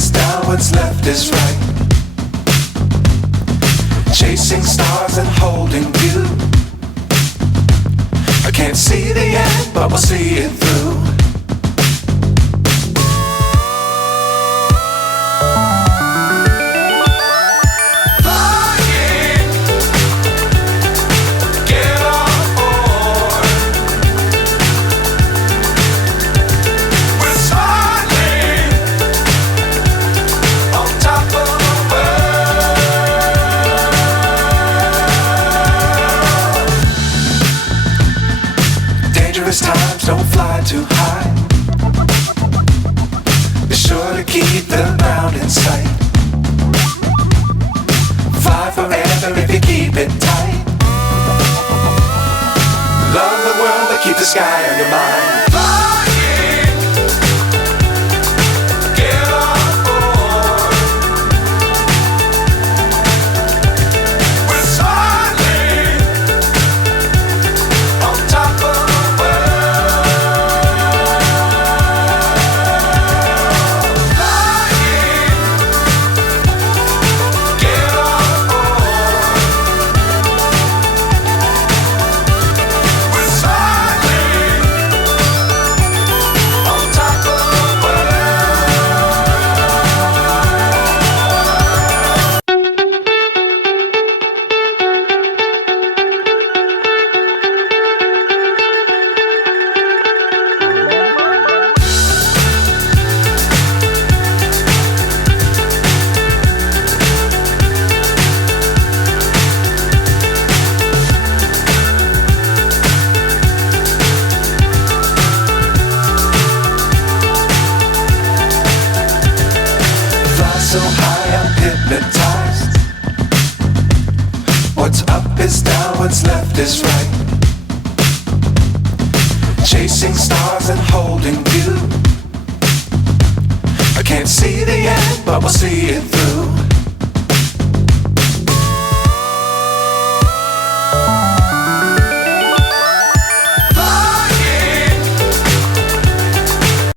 is down, what's left is right. Chasing stars and holding you. I can't see the end, but we'll see it through. Times don't fly too high. Be sure to keep the ground in sight. Fly forever if you keep it tight. Love the world but keep the sky on your mind. So high I'm hypnotized. What's up is down, what's left is right. Chasing stars and holding you. I can't see the end, but we'll see it through.